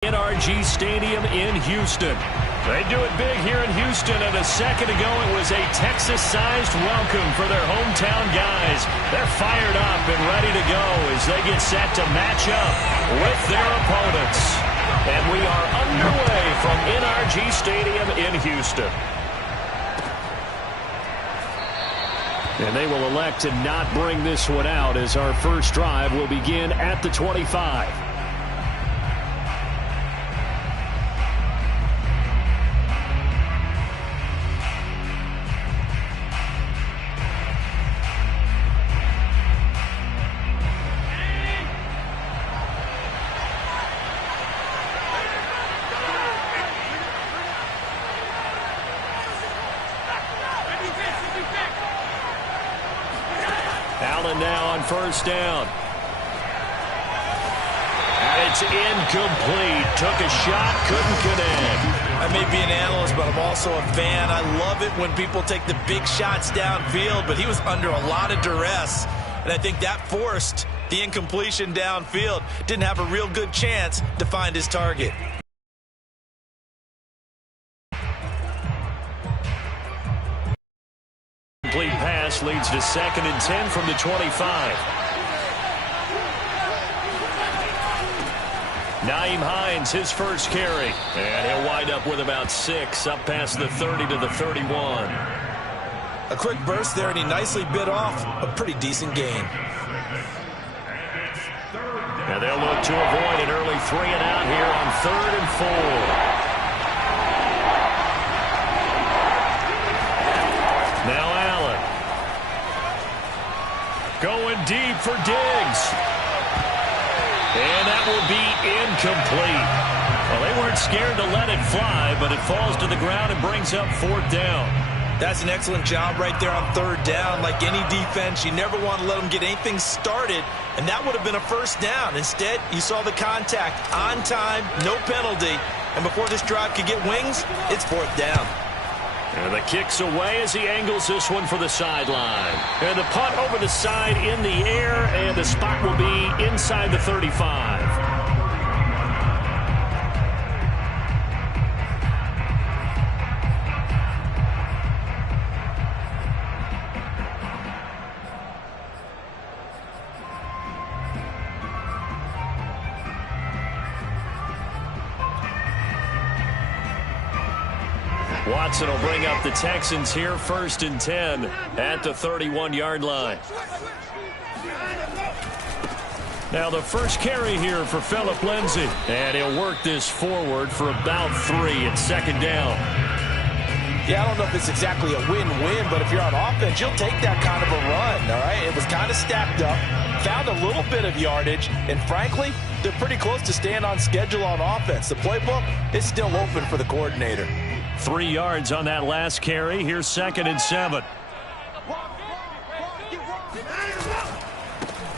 NRG Stadium in Houston. They do it big here in Houston, and a second ago it was a Texas-sized welcome for their hometown guys. They're fired up and ready to go as they get set to match up with their opponents. And we are underway from NRG Stadium in Houston. And they will elect to not bring this one out as our first drive will begin at the 25. Allen now on first down. And it's incomplete. Took a shot, couldn't connect. I may be an analyst, but I'm also a fan. I love it when people take the big shots downfield, but he was under a lot of duress, and I think that forced the incompletion downfield. Didn't have a real good chance to find his target. Complete pass leads to 2nd and 10 from the 25. Nyheim Hines, his first carry. And he'll wind up with about 6 up past the 30 to the 31. A quick burst there, and he nicely bit off a pretty decent gain. And they'll look to avoid an early 3 and out here on 3rd and 4. Now Allen. Going deep for Diggs. And that will be incomplete. Well, they weren't scared to let it fly, but it falls to the ground and brings up 4th down. That's an excellent job right there on 3rd down. Like any defense, you never want to let them get anything started, and that would have been a first down. Instead, you saw the contact on time, no penalty, and before this drive could get wings, it's 4th down. And the kick's away as he angles this one for the sideline. And the punt over the side in the air, and the spot will be inside the 35. Watson will bring up the Texans here, 1st and 10 at the 31-yard line. Now the first carry here for Phillip Lindsay. And he'll work this forward for about 3 at 2nd down. Yeah, I don't know if it's exactly a win-win, but if you're on offense, you'll take that kind of a run, all right? It was kind of stacked up, found a little bit of yardage, and frankly, they're pretty close to staying on schedule on offense. The playbook is still open for the coordinator. 3 yards on that last carry. Here's 2nd and 7.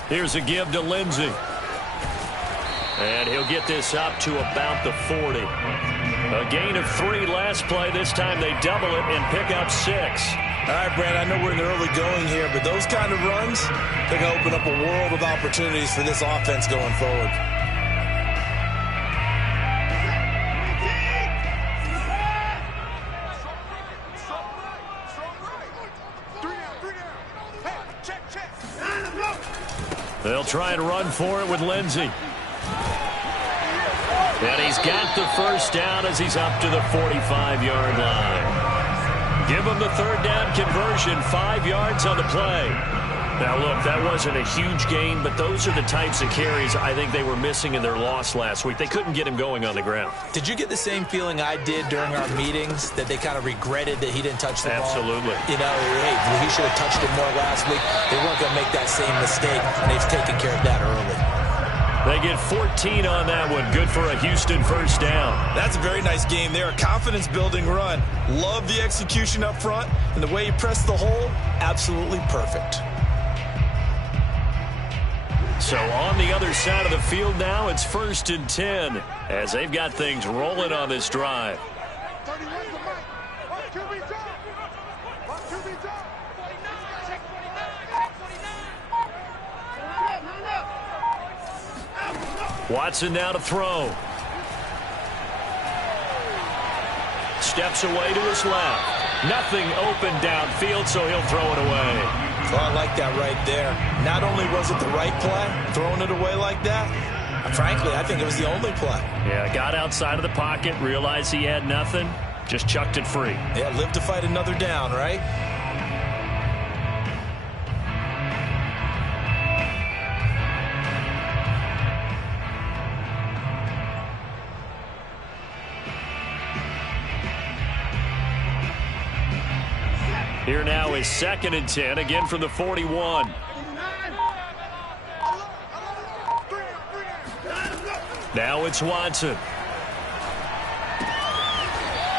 Here's a give to Lindsay. And he'll get this up to about the 40. A gain of 3 last play. This time they double it and pick up 6. All right, Brad, I know we're in the early going here, but those kind of runs, they're going to open up a world of opportunities for this offense going forward. They'll try and run for it with Lindsay. And he's got the first down as he's up to the 45-yard line. Give him the 3rd down conversion, 5 yards on the play. Now, look, that wasn't a huge gain, but those are the types of carries I think they were missing in their loss last week. They couldn't get him going on the ground. Did you get the same feeling I did during our meetings, that they kind of regretted that he didn't touch the ball? Absolutely. You know, hey, he should have touched it more last week. They weren't going to make that same mistake, and they've taken care of that early. They get 14 on that one. Good for a Houston first down. That's a very nice game there. A confidence-building run. Love the execution up front, and the way he pressed the hole, absolutely perfect. So on the other side of the field now, it's 1st and 10 as they've got things rolling on this drive. Watson now to throw. steps away to his left. Nothing open downfield, so he'll throw it away. Well, I like that right there. Not only was it the right play, throwing it away like that, frankly, I think it was the only play. Yeah, got outside of the pocket, realized he had nothing, just chucked it free. Yeah, live to fight another down, right? Here now is 2nd and 10, again from the 41. Now it's Watson.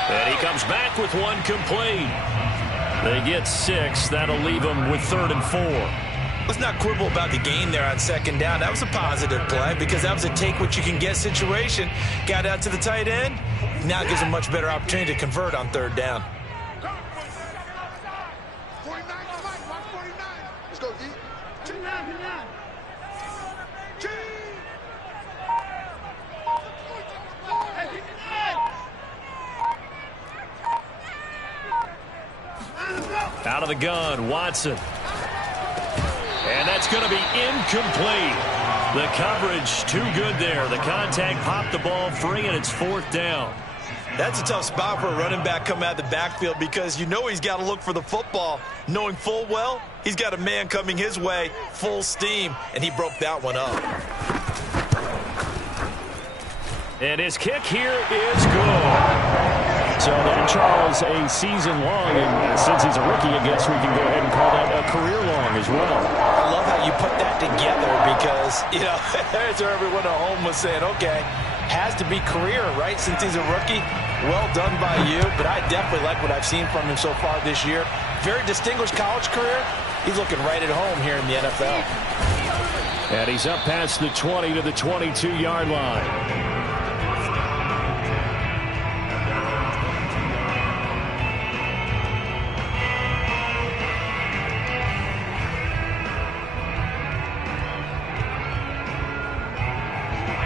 And he comes back with one complete. They get 6. That'll leave them with 3rd and 4. Let's not quibble about the gain there on 2nd down. That was a positive play because that was a take-what-you-can-get situation. Got out to the tight end. Now gives a much better opportunity to convert on 3rd down. Out of the gun, Watson. And that's going to be incomplete. The coverage too good there. The contact popped the ball free, and it's 4th down. That's a tough spot for a running back coming out of the backfield because you know he's got to look for the football, knowing full well he's got a man coming his way full steam, and he broke that one up. And his kick here is good. So then, Charles, a season long, and since he's a rookie, I guess we can go ahead and call that a career long as well. I love how you put that together because, you know, that's where everyone at home was saying, okay, has to be career, right, since he's a rookie. Well done by you, but I definitely like what I've seen from him so far this year. Very distinguished college career. He's looking right at home here in the NFL. And he's up past the 20 to the 22-yard line.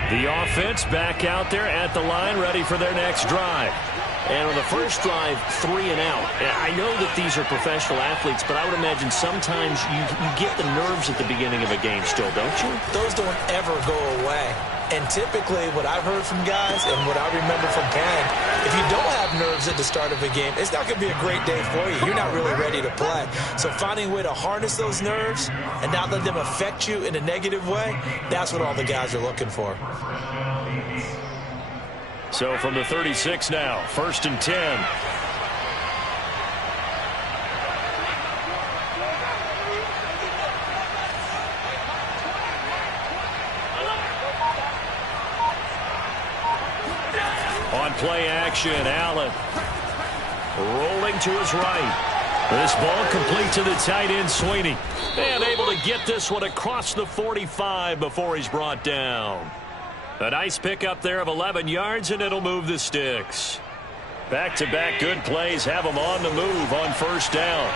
The offense back out there at the line, ready for their next drive. And on the first drive, 3 and out. I know that these are professional athletes, but I would imagine sometimes you get the nerves at the beginning of a game still, don't you? Those don't ever go away. And typically what I've heard from guys and what I remember from playing, if you don't have nerves at the start of a game, it's not going to be a great day for you. You're not really ready to play. So finding a way to harness those nerves and not let them affect you in a negative way, that's what all the guys are looking for. So from the 36 now, 1st and 10. On play action, Allen rolling to his right. This ball complete to the tight end, Sweeney. And able to get this one across the 45 before he's brought down. A nice pickup there of 11 yards, and it'll move the sticks. Back-to-back good plays have them on the move on 1st down.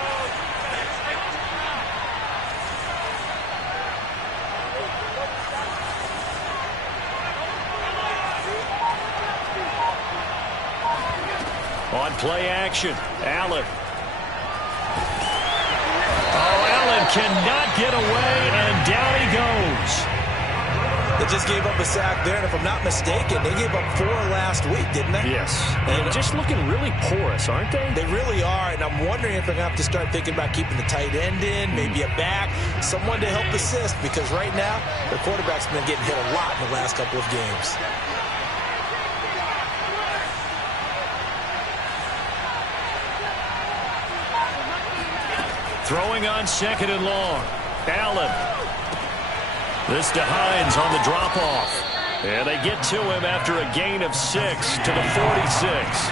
On play action, Allen. Oh, Allen cannot get away, and down he goes. They just gave up a sack there, and if I'm not mistaken, they gave up 4 last week, didn't they? Yes. And they're just looking really porous, aren't they? They really are, and I'm wondering if they're going to have to start thinking about keeping the tight end in, maybe a back, someone to help assist, because right now, their quarterback's been getting hit a lot in the last couple of games. Throwing on 2nd and long. Allen. This to Hines on the drop-off. And they get to him after a gain of 6 to the 46.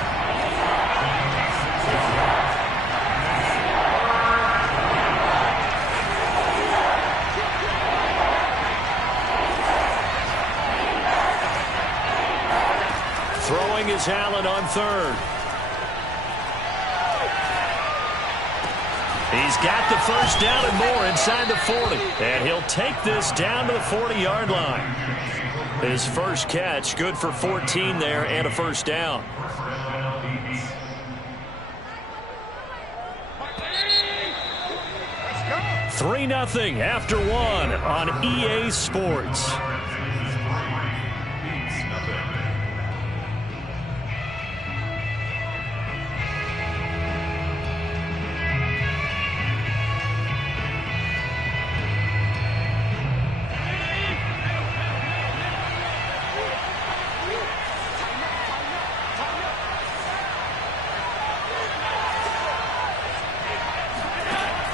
Throwing is Allen on 3rd. He's got the 1st down and more inside the 40. And he'll take this down to the 40-yard line. His first catch, good for 14 there and a 1st down. 3-0 after one on EA Sports.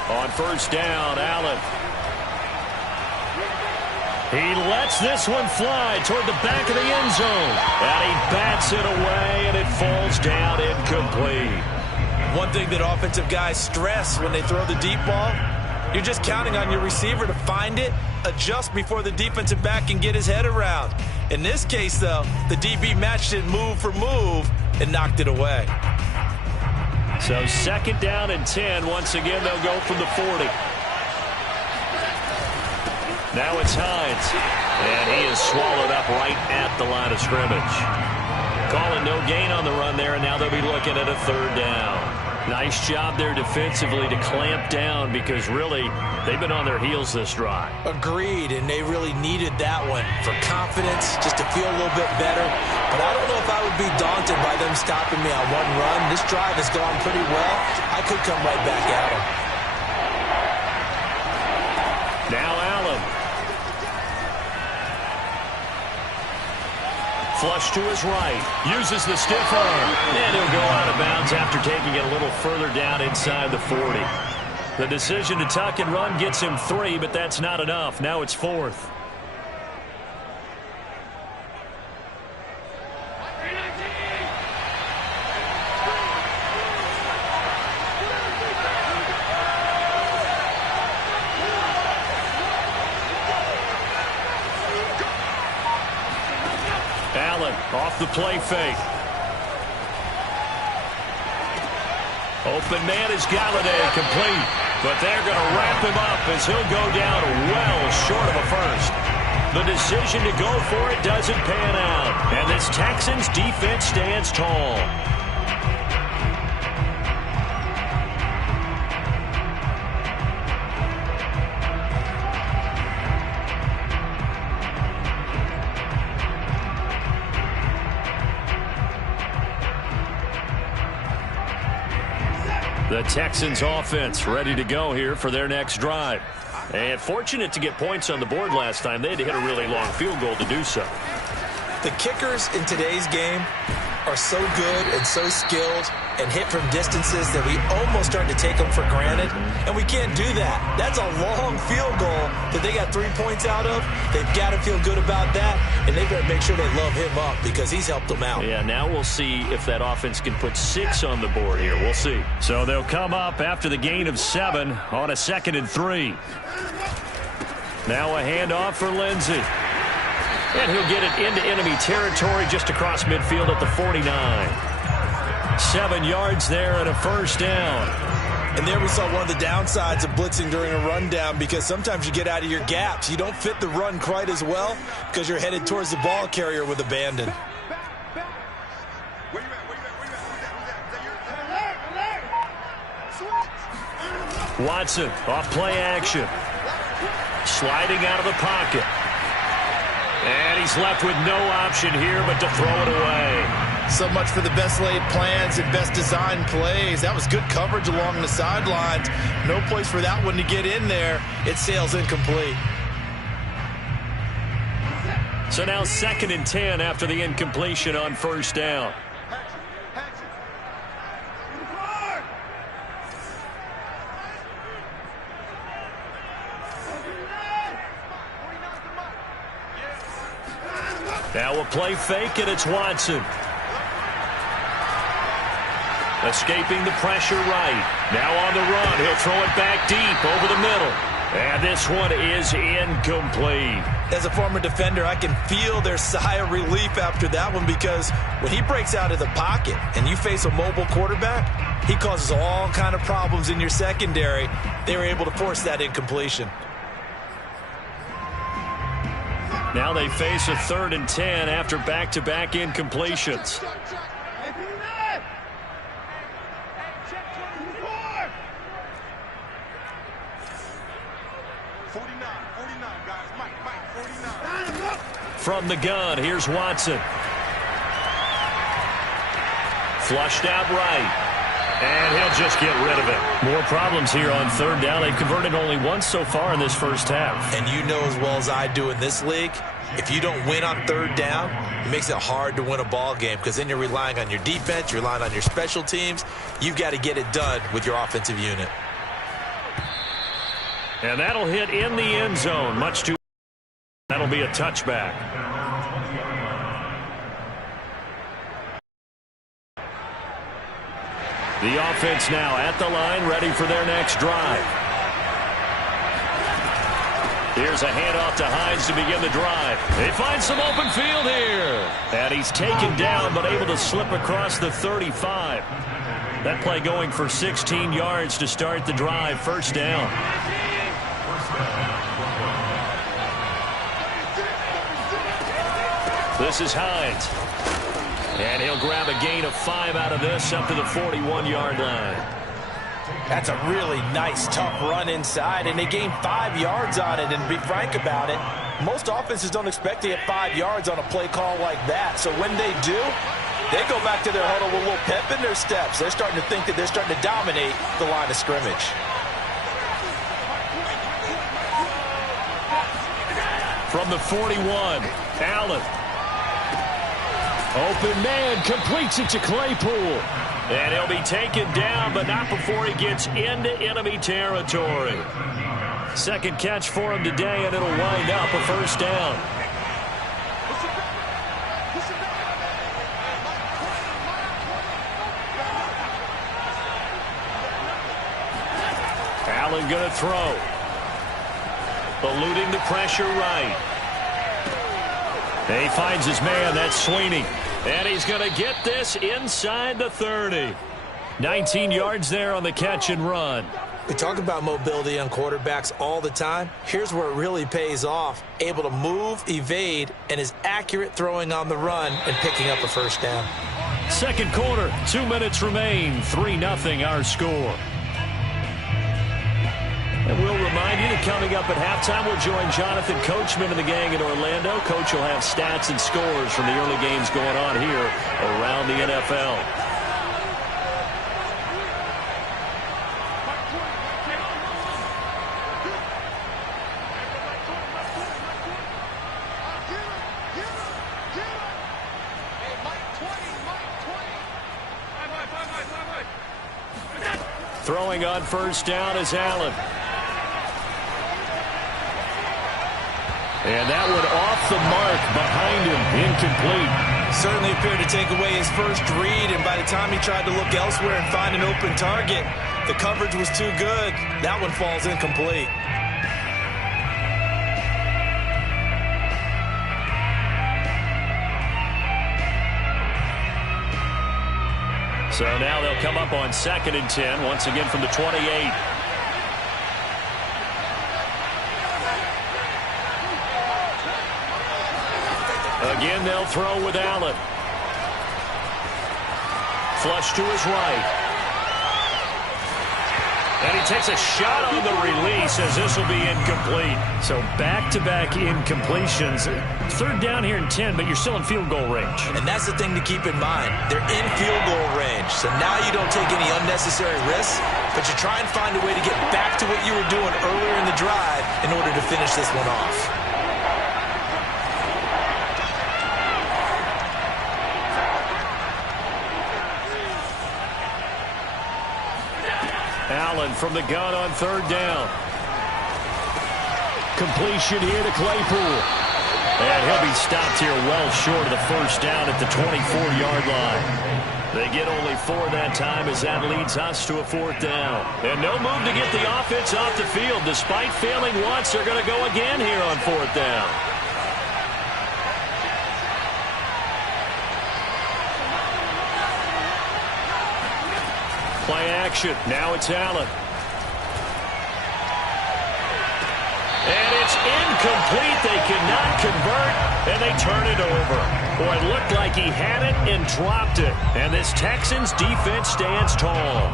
On first down, Allen. He lets this one fly toward the back of the end zone. And he bats it away, and it falls down incomplete. One thing that offensive guys stress when they throw the deep ball, you're just counting on your receiver to find it, adjust before the defensive back can get his head around. In this case, though, the DB matched it move for move and knocked it away. So second down and 10. Once again, they'll go from the 40. Now it's Hines. And he is swallowed up right at the line of scrimmage. Calling no gain on the run there, and now they'll be looking at a third down. Nice job there defensively to clamp down because really they've been on their heels this drive. Agreed, and they really needed that one for confidence, just to feel a little bit better. But I don't know if I would be daunted by them stopping me on one run. This drive has gone pretty well. I could come right back at them. Now Allen. Flush to his right. Uses the stiff arm. And he'll go out of bounds after taking it a little further down inside the 40. The decision to tuck and run gets him 3, but that's not enough. Now it's 4th. Allen off the play fake. Open man is Galladay, complete. But they're going to wrap him up as he'll go down well short of a first. The decision to go for it doesn't pan out. And this Texans defense stands tall. The Texans offense ready to go here for their next drive. And fortunate to get points on the board last time. They had to hit a really long field goal to do so. The kickers in today's game are so good and so skilled and hit from distances that we almost start to take them for granted. And we can't do that. That's a long field goal that they got 3 points out of. They've got to feel good about that. And they better make sure they love him up because he's helped them out. Yeah, now we'll see if that offense can put 6 on the board here. We'll see. So they'll come up after the gain of 7 on a 2nd and 3. Now a handoff for Lindsey. And he'll get it into enemy territory just across midfield at the 49. 7 yards there and a first down. And there we saw one of the downsides of blitzing during a rundown because sometimes you get out of your gaps. You don't fit the run quite as well because you're headed towards the ball carrier with abandon. Watson off play action. Sliding out of the pocket. And he's left with no option here but to throw it away. So much for the best laid plans and best designed plays. That was good coverage along the sidelines. No place for that one to get in there. It sails incomplete. So now 2nd and 10 after the incompletion on first down. Now a play fake, and it's Watson. Escaping the pressure right. Now on the run. He'll throw it back deep over the middle. And this one is incomplete. As a former defender, I can feel their sigh of relief after that one because when he breaks out of the pocket and you face a mobile quarterback, he causes all kind of problems in your secondary. They were able to force that incompletion. Now they face a 3rd and 10 after back-to-back incompletions. guys. Mike, 49. From the gun, here's Watson. Flushed out right. And he'll just get rid of it. More problems here on third down. They've converted only once so far in this first half. And you know as well as I do in this league, if you don't win on third down, it makes it hard to win a ball game because then you're relying on your defense, you're relying on your special teams. You've got to get it done with your offensive unit. And that'll hit in the end zone. Much too. That'll be a touchback. The offense now at the line, ready for their next drive. Here's a handoff to Hines to begin the drive. They find some open field here. And he's taken down, but able to slip across the 35. That play going for 16 yards to start the drive. First down. This is Hines. And he'll grab a gain of 5 out of this up to the 41-yard line. That's a really nice, tough run inside, and they gained 5 yards on it. And to be frank about it, most offenses don't expect to get 5 yards on a play call like that. So when they do, they go back to their huddle with a little pep in their steps. They're starting to think that they're starting to dominate the line of scrimmage. From the 41, Allen. Open man, completes it to Claypool. And he'll be taken down, but not before he gets into enemy territory. Second catch for him today, and it'll wind up a first down. Allen going to throw. Eluding the pressure right. He finds his man, that's Sweeney. And he's going to get this inside the 30. 19 yards there on the catch and run. We talk about mobility on quarterbacks all the time. Here's where it really pays off. Able to move, evade, and is accurate throwing on the run and picking up a first down. Second quarter, 2 minutes remain. 3-0 our score. And we'll remind you that coming up at halftime, we'll join Jonathan Coachman and the gang in Orlando. Coach will have stats and scores from the early games going on here around the NFL. Throwing on first down is Allen. And that one off the mark behind him, incomplete. Certainly appeared to take away his first read, and by the time he tried to look elsewhere and find an open target, the coverage was too good. That one falls incomplete. So now they'll come up on 2nd and 10, once again from the 28. Again, they'll throw with Allen. Flush to his right. And he takes a shot on the release as this will be incomplete. So back-to-back incompletions. Third down here in 10, but you're still in field goal range. And that's the thing to keep in mind. They're in field goal range. So now you don't take any unnecessary risks, but you try and find a way to get back to what you were doing earlier in the drive in order to finish this one off. Allen from the gun on third down. Completion here to Claypool. And he'll be stopped here well short of the first down at the 24-yard line. They get only 4 that time as that leads us to a 4th down. And no move to get the offense off the field. Despite failing once, they're going to go again here on 4th down. Play action. Now it's Allen. And it's incomplete. They cannot convert, and they turn it over. Boy, it looked like he had it and dropped it. And this Texans defense stands tall.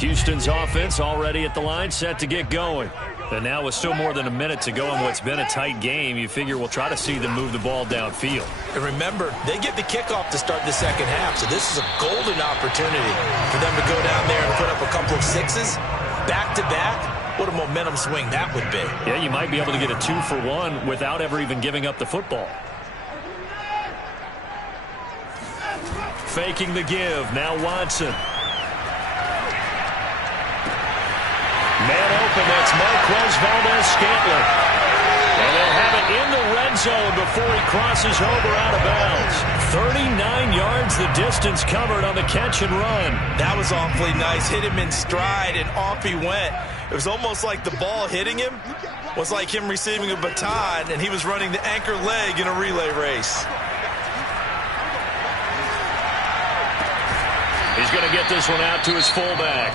Houston's offense already at the line, set to get going. And now with still more than a minute to go in what's been a tight game, you figure we'll try to see them move the ball downfield. And remember, they get the kickoff to start the second half, so this is a golden opportunity for them to go down there and put up a couple of sixes back-to-back. What a momentum swing that would be. Yeah, you might be able to get a 2-for-1 without ever even giving up the football. Faking the give. Now Watson. Man open, that's Marquez Valdes-Scantling. And they'll have it in the red zone before he crosses over out of bounds. 39 yards the distance covered on the catch and run. That was awfully nice. Hit him in stride, and off he went. It was almost like the ball hitting him was like him receiving a baton, and he was running the anchor leg in a relay race. He's going to get this one out to his fullback.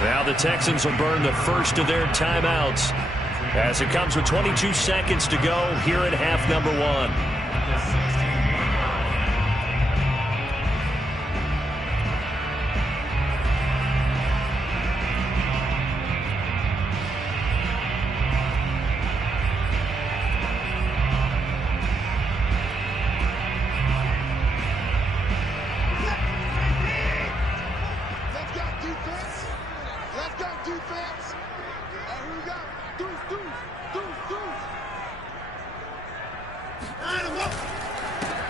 Now the Texans will burn the first of their timeouts as it comes with 22 seconds to go here at half number 1.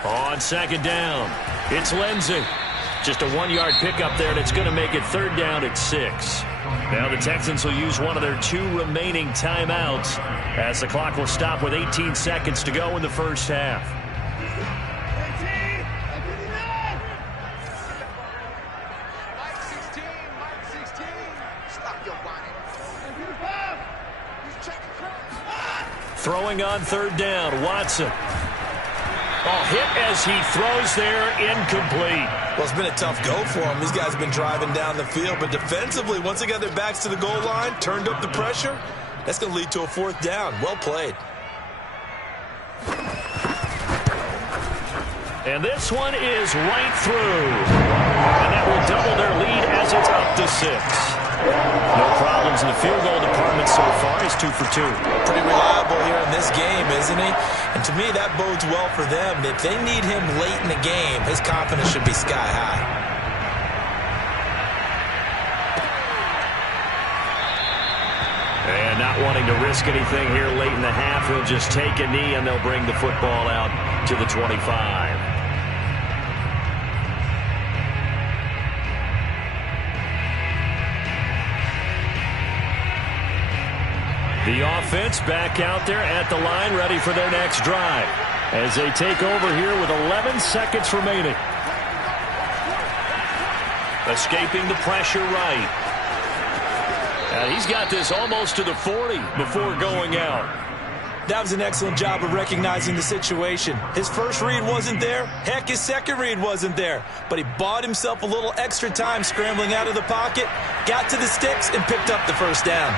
On second down, it's Lindsey. Just a 1-yard pickup there, and it's going to make it third down at 6. Now the Texans will use one of their 2 remaining timeouts as the clock will stop with 18 seconds to go in the first half. Throwing on third down, Watson. Oh, hit as he throws there, incomplete. Well, it's been a tough go for him. These guys have been driving down the field, but defensively, once they got their backs to the goal line, turned up the pressure, that's going to lead to a fourth down. Well played. And this one is right through. And that will double their lead as it's up to 6. No problems in the field goal department so far. He's 2 for 2. Pretty reliable here in this game, isn't he? And to me, that bodes well for them. If they need him late in the game, his confidence should be sky high. And not wanting to risk anything here late in the half, he'll just take a knee and they'll bring the football out to the 25. The offense back out there at the line, ready for their next drive as they take over here with 11 seconds remaining. Escaping the pressure right. And he's got this almost to the 40 before going out. That was an excellent job of recognizing the situation. His first read wasn't there. Heck, his second read wasn't there. But he bought himself a little extra time scrambling out of the pocket, got to the sticks, and picked up the first down.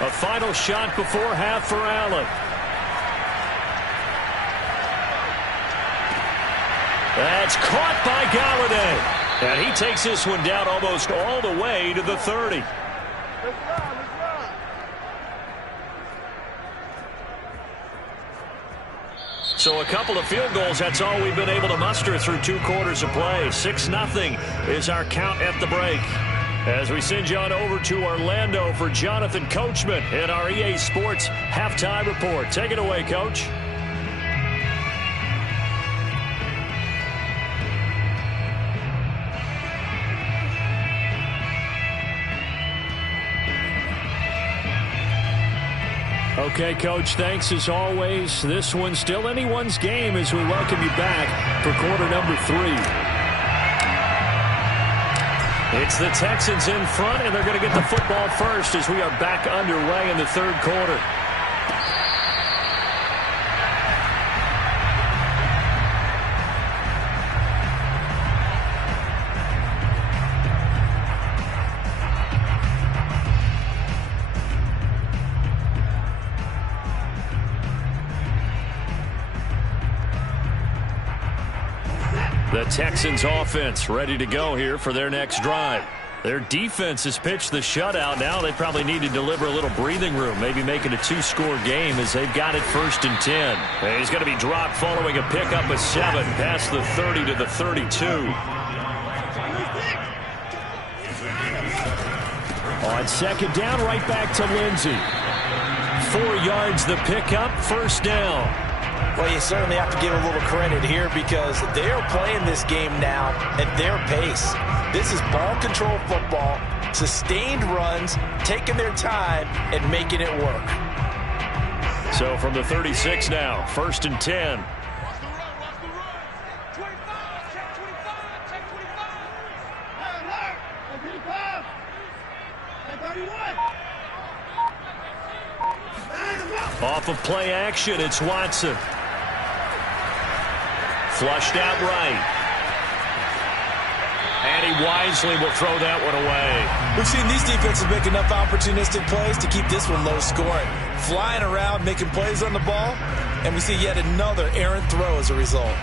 A final shot before half for Allen. That's caught by Galladay. And he takes this one down almost all the way to the 30. So a couple of field goals, that's all we've been able to muster through 2 quarters of play. 6-0 is our count at the break. As we send you on over to Orlando for Jonathan Coachman in our EA Sports Halftime Report. Take it away, Coach. Okay, Coach, thanks as always. This one's still anyone's game as we welcome you back for quarter number 3. It's the Texans in front, and they're going to get the football first as we are back underway in the third quarter. The Texans offense ready to go here for their next drive. Their defense has pitched the shutout. Now they probably need to deliver a little breathing room, maybe make it a 2-score game as they've got it 1st and 10. And he's going to be dropped following a pickup of 7 past the 30 to the 32. On 2nd down, right back to Lindsey. 4 yards the pickup, 1st down. Well, you certainly have to give a little credit here because they are playing this game now at their pace. This is ball control football, sustained runs, taking their time and making it work. So from the 36 now, 1st and 10. Off of play action, it's Watson. Flushed out right. And he wisely will throw that one away. We've seen these defenses make enough opportunistic plays to keep this one low scoring. Flying around, making plays on the ball, and we see yet another errant throw as a result.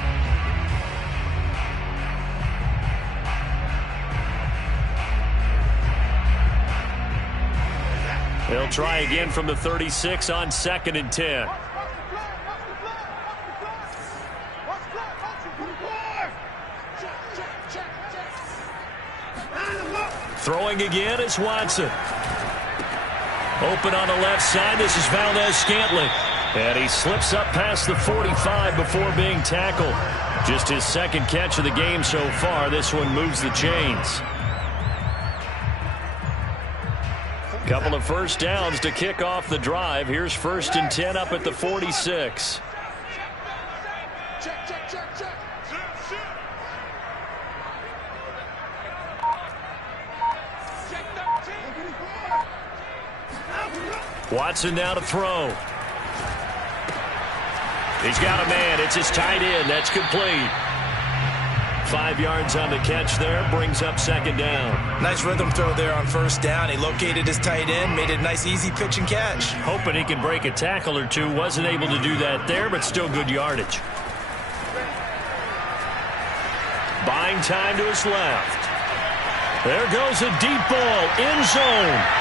They'll try again from the 36 on 2nd and 10. Throwing again is Watson. Open on the left side. This is Valdez-Scantling. And he slips up past the 45 before being tackled. Just his 2nd catch of the game so far. This one moves the chains. Couple of 1st downs to kick off the drive. Here's 1st and 10 up at the 46. Watson now to throw. He's got a man. It's his tight end. That's complete. 5 yards on the catch there. Brings up 2nd down. Nice rhythm throw there on 1st down. He located his tight end, made it a nice easy pitch and catch. Hoping he can break a tackle or two. Wasn't able to do that there, but still good yardage. Buying time to his left. There goes a deep ball. End zone.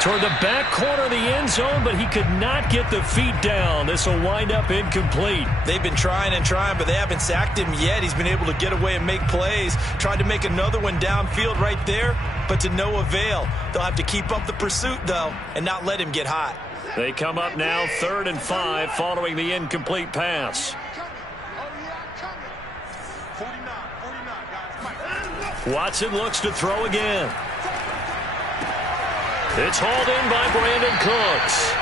Toward the back corner of the end zone, but he could not get the feet down. This will wind up incomplete. They've been trying and trying, but they haven't sacked him yet. He's been able to get away and make plays. Tried to make another one downfield right there, but to no avail. They'll have to keep up the pursuit, though, and not let him get hot. They come up now 3rd and 5 following the incomplete pass. Watson looks to throw again. It's hauled in by Brandon Cooks.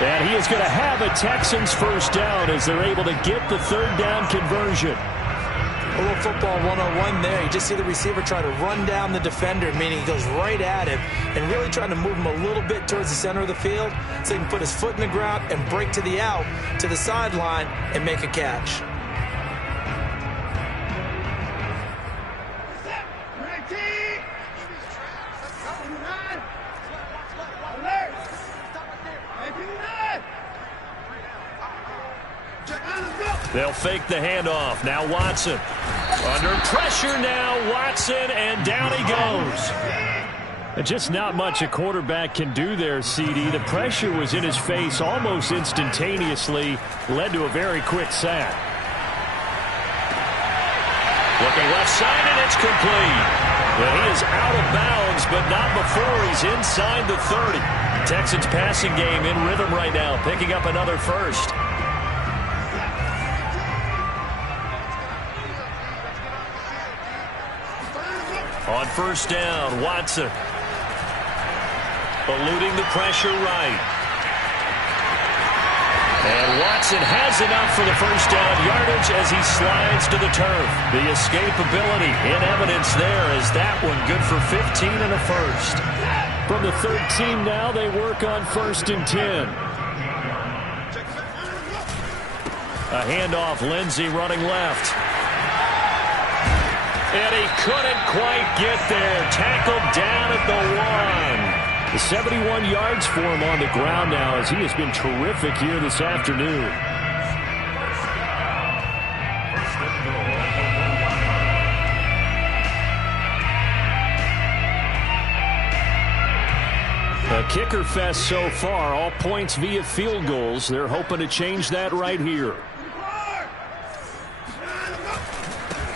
And he is going to have a Texans 1st down as they're able to get the 3rd down conversion. A little football 101 there. You just see the receiver try to run down the defender, meaning he goes right at him and really trying to move him a little bit towards the center of the field so he can put his foot in the ground and break to the out, to the sideline, and make a catch. They'll fake the handoff. Now Watson. Under pressure now, Watson, and down he goes. Just not much a quarterback can do there, CD. The pressure was in his face almost instantaneously. Led to a very quick sack. Looking left side, and it's complete. Well, he is out of bounds, but not before he's inside the 30. Texans passing game in rhythm right now, picking up another 1st. On 1st down, Watson. Eluding the pressure right. And Watson has enough for the 1st down yardage as he slides to the turf. The escapability in evidence there as that one good for 15 and a 1st. From the 13 now, they work on 1st and 10. A handoff, Lindsey running left. And he couldn't quite get there. Tackled down at the 1. The 71 yards for him on the ground now as he has been terrific here this afternoon. A kicker fest so far, all points via field goals. They're hoping to change that right here.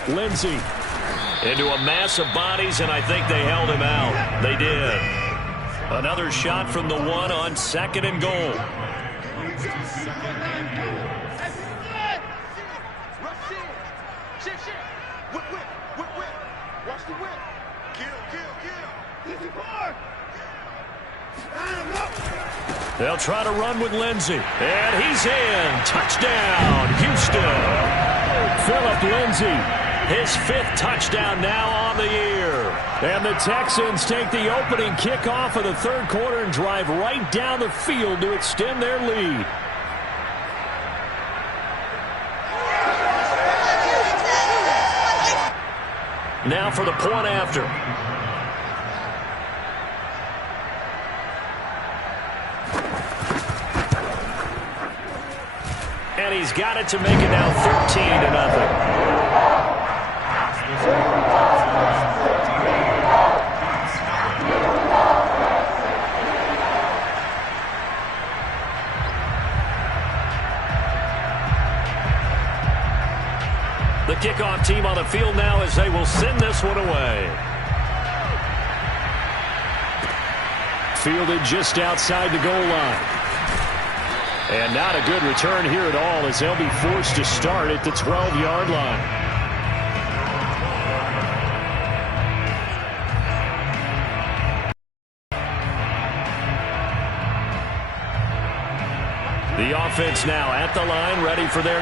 Lindsey into a mass of bodies, and I think they held him out. They did. Another shot from the one on 2nd and goal. They'll try to run with Lindsey. And he's in. Touchdown, Houston. Phillip Lindsey, his 5th touchdown now on the year. And the Texans take the opening kickoff of the 3rd quarter and drive right down the field to extend their lead. Now for the point after. And he's got it to make it now 13-0. The kickoff team on the field now as they will send this one away. Fielded just outside the goal line. And not a good return here at all as they'll be forced to start at the 12-yard line. The offense now at the line, ready for their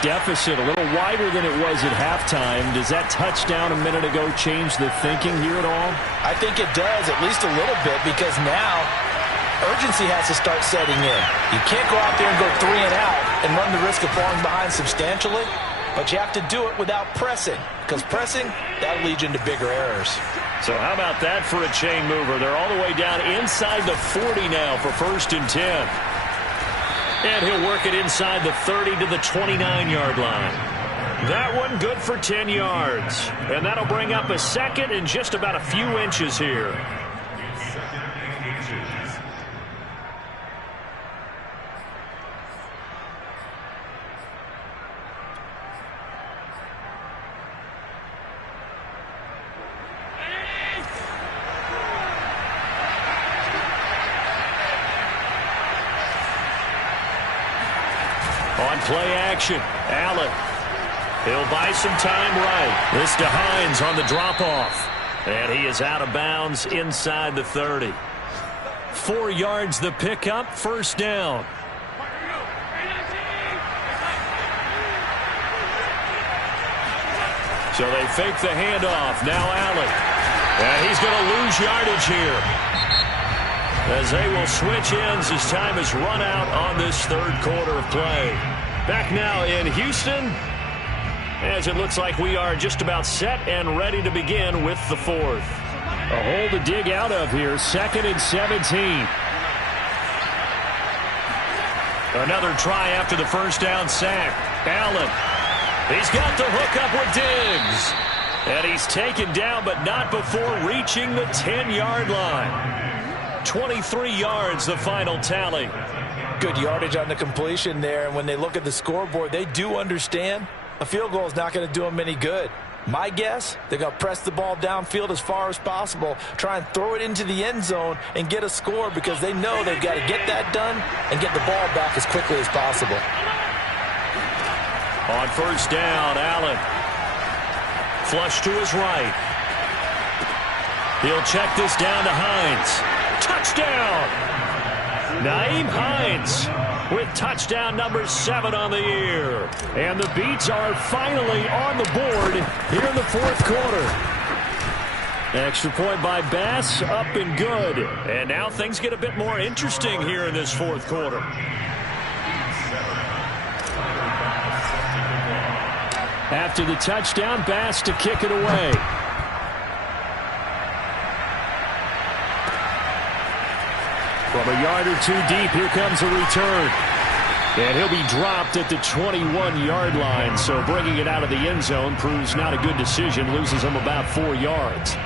deficit a little wider than it was at halftime. Does that touchdown a minute ago change the thinking here at all? I think it does, at least a little bit, because now urgency has to start setting in. You can't go out there and go 3 and out and run the risk of falling behind substantially, but you have to do it without pressing, because pressing, that'll lead you into bigger errors. So how about that for a chain mover? They're all the way down inside the 40 now for 1st and 10. And he'll work it inside the 30 to the 29-yard line. That one good for 10 yards. And that'll bring up a 2nd and just about a few inches here. On play action, Allen. He'll buy some time right. This to Hines on the drop-off. And he is out of bounds inside the 30. 4 yards the pickup, 1st down. So they fake the handoff. Now Allen. And he's going to lose yardage here, as they will switch ends as time has run out on this 3rd quarter of play. Back now in Houston, as it looks like we are just about set and ready to begin with the 4th. A hole to dig out of here, 2nd and 17. Another try after the 1st down sack. Allen, he's got the hook up with Diggs. And he's taken down, but not before reaching the 10-yard line. 23 yards, the final tally. Good yardage on the completion there, and when they look at the scoreboard, they do understand a field goal is not going to do them any good. My guess, they're going to press the ball downfield as far as possible, try and throw it into the end zone and get a score, because they know they've got to get that done and get the ball back as quickly as possible. On 1st down, Allen. Flush to his right. He'll check this down to Hines. Touchdown! Nyheim Hines with touchdown number 7 on the year. And the Beats are finally on the board here in the 4th quarter. Extra point by Bass, up and good. And now things get a bit more interesting here in this 4th quarter. After the touchdown, Bass to kick it away. From a yard or 2 deep, here comes a return. And he'll be dropped at the 21-yard line. So bringing it out of the end zone proves not a good decision. Loses him about 4 yards.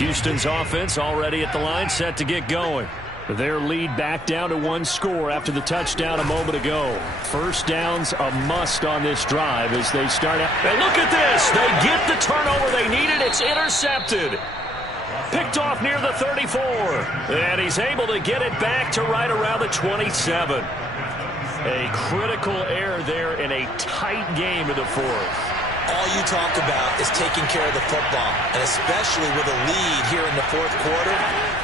Houston's offense already at the line, set to get going. Their lead back down to one score after the touchdown a moment ago. First down's a must on this drive as they start out. And look at this. They get the turnover they needed. It's intercepted. Picked off near the 34. And he's able to get it back to right around the 27. A critical error there in a tight game in the fourth. All you talk about is taking care of the football, and especially with a lead here in the fourth quarter,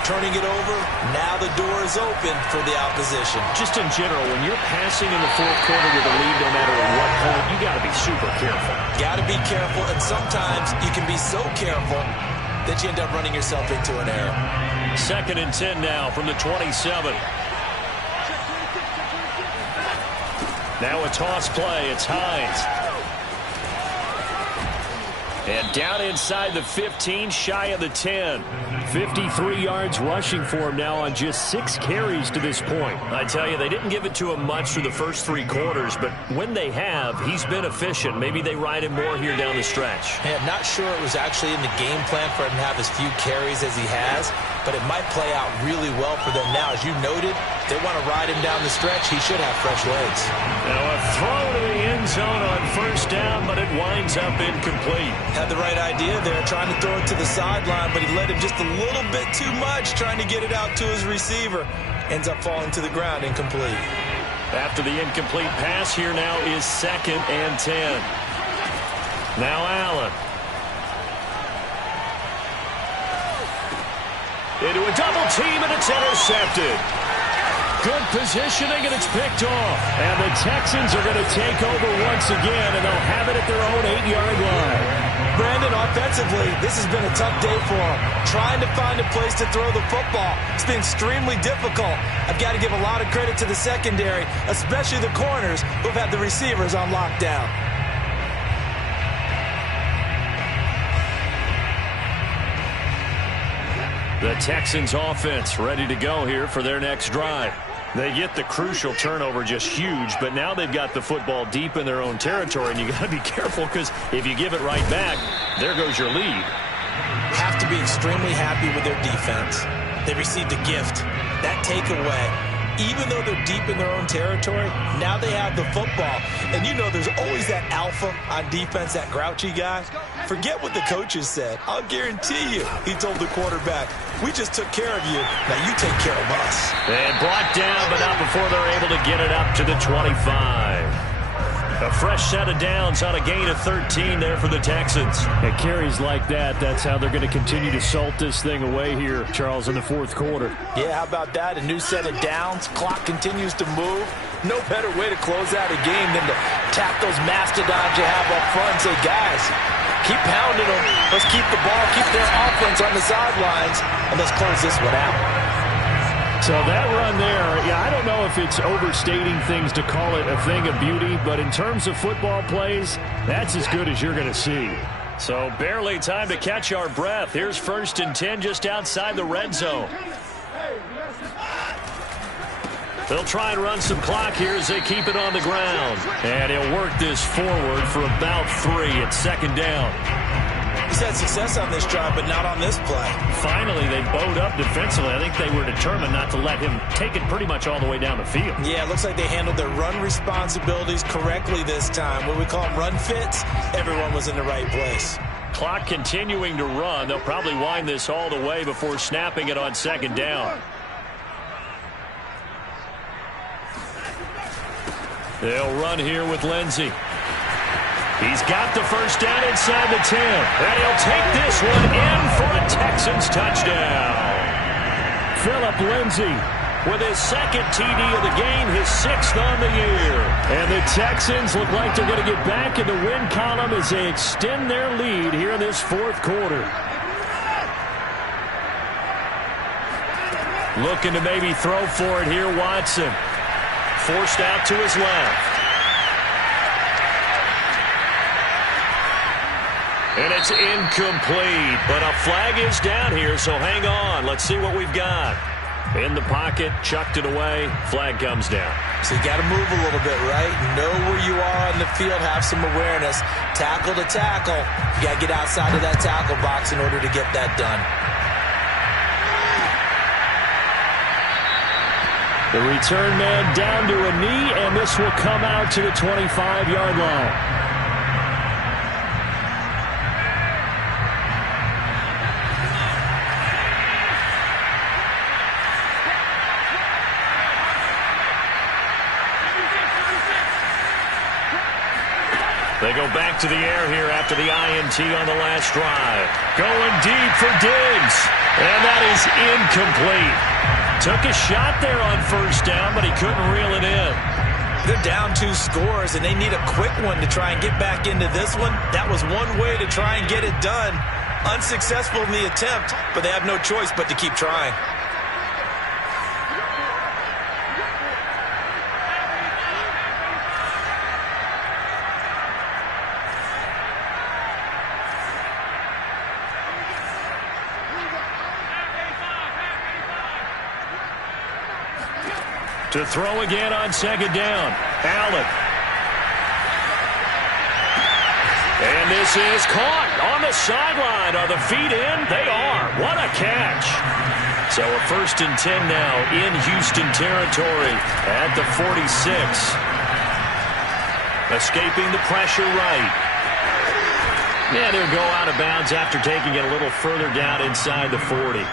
turning it over, now the door is open for the opposition. Just in general, when you're passing in the fourth quarter with a lead, no matter at what point, you got to be super careful. Got to be careful, and sometimes you can be so careful that you end up running yourself into an error. 2nd and 10 now from the 27. Now a toss play. It's Hines. And down inside the 15, shy of the 10. 53 yards rushing for him now on just 6 carries to this point. I tell you, they didn't give it to him much through the first 3 quarters, but when they have, he's been efficient. Maybe they ride him more here down the stretch. Hey, I'm not sure it was actually in the game plan for him to have as few carries as he has, but it might play out really well for them now. As you noted, if they want to ride him down the stretch, he should have fresh legs. Now a throw to the end zone on first down, but it winds up incomplete. Had the right idea there, trying to throw it to the sideline, but he let him just a little bit too much, trying to get it out to his receiver. Ends up falling to the ground, incomplete. After the incomplete pass, here now is 2nd and 10. Now Allen. Into a double team, and it's intercepted. Good positioning, and it's picked off. And the Texans are going to take over once again, and they'll have it at their own 8-yard line. Brandon, offensively, this has been a tough day for him. Trying to find a place to throw the football. It's been extremely difficult. I've got to give a lot of credit to the secondary, especially the corners who've had the receivers on lockdown. The Texans offense ready to go here for their next drive. They get the crucial turnover, just huge, but now they've got the football deep in their own territory, and you got to be careful because if you give it right back, there goes your lead. Have to be extremely happy with their defense. They received a gift. That takeaway, even though they're deep in their own territory, now they have the football. And you know there's always that alpha on defense, that grouchy guy. Forget what the coaches said. I'll guarantee you, he told the quarterback, we just took care of you. Now you take care of us. And brought down, but not before they're able to get it up to the 25. A fresh set of downs on a gain of 13 there for the Texans. At carries like that, that's how they're going to continue to salt this thing away here, Charles, in the fourth quarter. Yeah, how about that? A new set of downs. Clock continues to move. No better way to close out a game than to tap those mastodons you have up front and say, guys, keep pounding them. Let's keep the ball, keep their offense on the sidelines, and let's close this one out. So that run there, yeah, I don't know if it's overstating things to call it a thing of beauty, but in terms of football plays, that's as good as you're going to see. So barely time to catch our breath. Here's 1st and 10 just outside the red zone. They'll try and run some clock here as they keep it on the ground. And he'll work this forward for about 3 at 2nd down. He's had success on this drive, but not on this play. Finally, they bowed up defensively. I think they were determined not to let him take it pretty much all the way down the field. Yeah, it looks like they handled their run responsibilities correctly this time. What we call them run fits, everyone was in the right place. Clock continuing to run. They'll probably wind this all the way before snapping it on 2nd down. They'll run here with Lindsey. He's got the first down inside the 10. And he'll take this one in for a Texans touchdown. Phillip Lindsay with his 2nd TD of the game, his 6th on the year. And the Texans look like they're going to get back in the win column as they extend their lead here in this fourth quarter. Looking to maybe throw for it here, Watson. Forced out to his left. And it's incomplete, but a flag is down here, so hang on. Let's see what we've got. In the pocket, chucked it away, flag comes down. So you got to move a little bit, right? Know where you are on the field, have some awareness. Tackle to tackle. You got to get outside of that tackle box in order to get that done. The return man down to a knee, and this will come out to the 25-yard line. They go back to the air here after the INT on the last drive. Going deep for Diggs. And that is incomplete. Took a shot there on first down, but he couldn't reel it in. They're down 2 scores, and they need a quick one to try and get back into this one. That was one way to try and get it done. Unsuccessful in the attempt, but they have no choice but to keep trying. To throw again on second down. Allen. And this is caught on the sideline. Are the feet in? They are. What a catch. So a 1st and 10 now in Houston territory at the 46. Escaping the pressure right. Yeah, they'll go out of bounds after taking it a little further down inside the 40.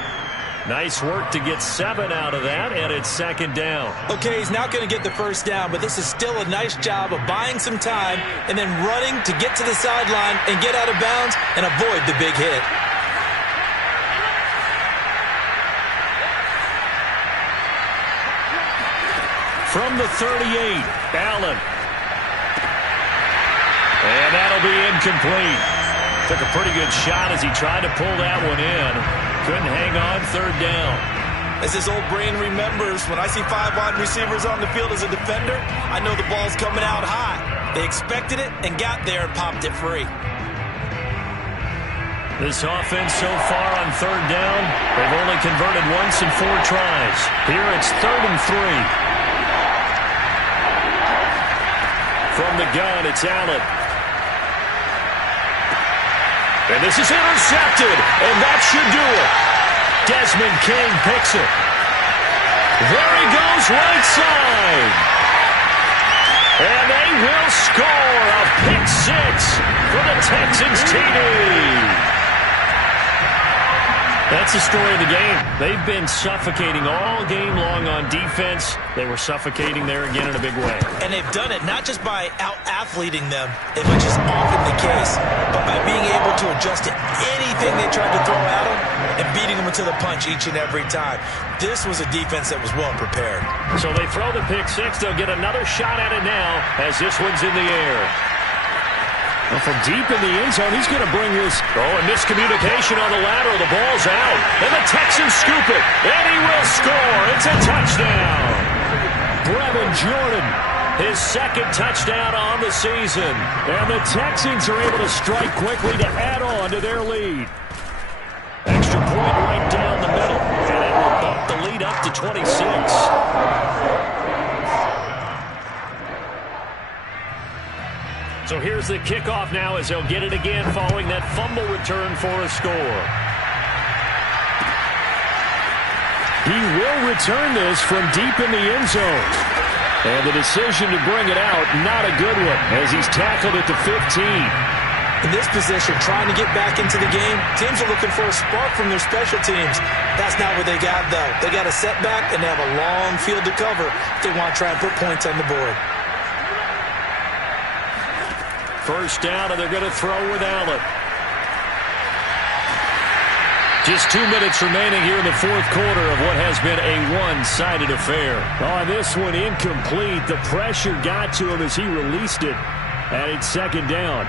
Nice work to get 7 out of that, and it's second down. Okay, he's not going to get the first down, but this is still a nice job of buying some time and then running to get to the sideline and get out of bounds and avoid the big hit. From the 38, Allen. And that'll be incomplete. Took a pretty good shot as he tried to pull that one in. Couldn't hang on, third down. As his old brain remembers, when I see 5 wide receivers on the field as a defender, I know the ball's coming out high. They expected it and got there and popped it free. This offense so far on third down, they've only converted once in 4 tries. Here it's 3rd and 3. From the gun, it's Allen. And this is intercepted, and that should do it. Desmond King picks it. There he goes, right side. And they will score a pick 6 for the Texans TD. That's the story of the game. They've been suffocating all game long on defense. They were suffocating there again in a big way. And they've done it not just by out-athleting them, which is often the case, but by being able to adjust to anything they tried to throw at them and beating them into the punch each and every time. This was a defense that was well prepared. So they throw the pick 6. They'll get another shot at it now as this one's in the air. Well, from deep in the end zone, he's going to bring this. Oh, and miscommunication on the lateral. The ball's out. And the Texans scoop it. And he will score. It's a touchdown. Brevin Jordan, his 2nd touchdown on the season. And the Texans are able to strike quickly to add on to their lead. Extra point right down the middle. And it will bump the lead up to 26. So here's the kickoff now as they'll get it again following that fumble return for a score. He will return this from deep in the end zone. And the decision to bring it out, not a good one, as he's tackled at the 15. In this position, trying to get back into the game, teams are looking for a spark from their special teams. That's not what they got, though. They got a setback, and they have a long field to cover if they want to try and put points on the board. First down, and they're going to throw with Allen. Just 2 minutes remaining here in the 4th quarter of what has been a one-sided affair. On this one, incomplete. The pressure got to him as he released it. And it's second down.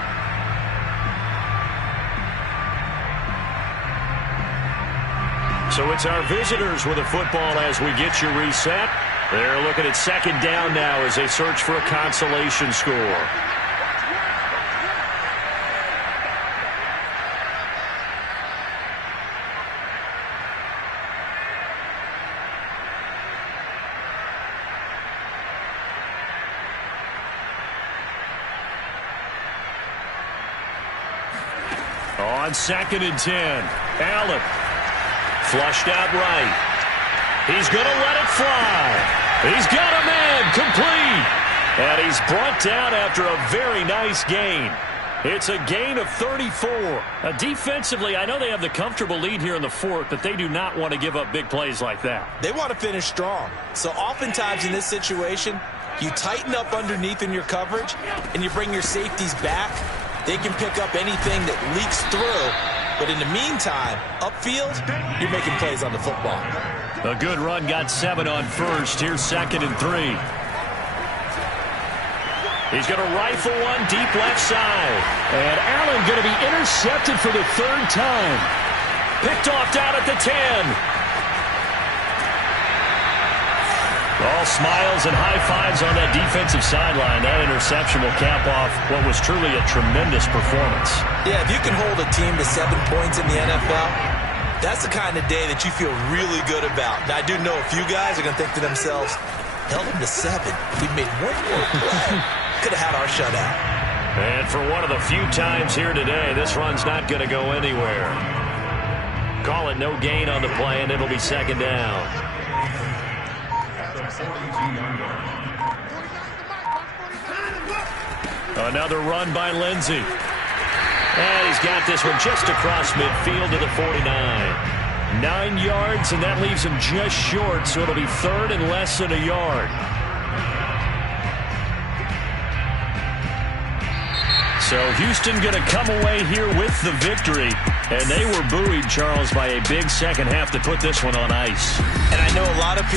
So it's our visitors with the football as we get you reset. They're looking at second down now as they search for a consolation score. On 2nd and 10, Allen flushed out right. He's going to let it fly. He's got a man complete. And he's brought down after a very nice gain. It's a gain of 34. Defensively, I know they have the comfortable lead here in the fourth, but they do not want to give up big plays like that. They want to finish strong. So oftentimes in this situation, you tighten up underneath in your coverage, and you bring your safeties back. They can pick up anything that leaks through. But in the meantime, upfield, you're making plays on the football. A good run got 7 on first. Here's 2nd and 3. He's going to rifle one deep left side. And Allen going to be intercepted for the 3rd time. Picked off down at the 10. All smiles and high fives on that defensive sideline. That interception will cap off what was truly a tremendous performance. Yeah, if you can hold a team to 7 points in the NFL, that's the kind of day that you feel really good about. Now, I do know a few guys are going to think to themselves, held them to 7. We made one more play. Could have had our shutout. And for one of the few times here today, this run's not going to go anywhere. Call it no gain on the play, and it'll be 2nd down. Another run by Lindsey. And he's got this one just across midfield to the 49. 9 yards, and that leaves him just short, so it'll be 3rd and less than a yard. So Houston going to come away here with the victory. And they were buoyed, Charles, by a big second half to put this one on ice. And I know a lot of people